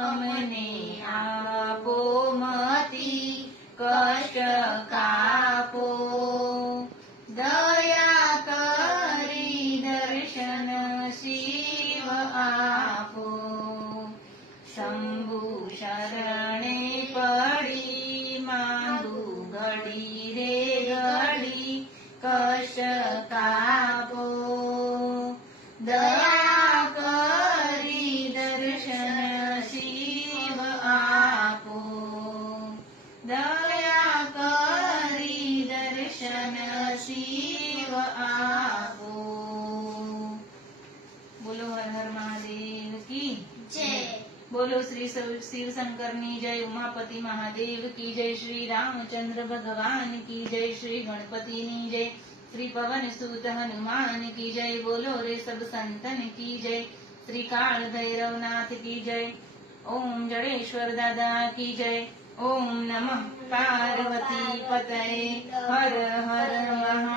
અમને આપો મતી કષ્ટ કાપો દયા કરી દર્શન શિવ આપો શંભુ શરણે પડી માંગુ ઘડી રે ઘડી કષ્ટ કાપો દયા કરી દર્શન શિવ આપો દયા કરી દર્શન શિવ આપો બોલો હર હર મહાદેવ કી જય બોલો શ્રી શિવ શંકરની જય ઉમાપતિ મહાદેવ की जय श्री रामचंद्र भगवान की जय श्री गणपतिनी जय श्री पवन सुत हनुमान की जय बोलो रे सब संतन की जय श्री काल भैरवनाथ की जय ओम जड़ेश्वर दादा की जय ओम नमः पार्वती पतये हर हर महा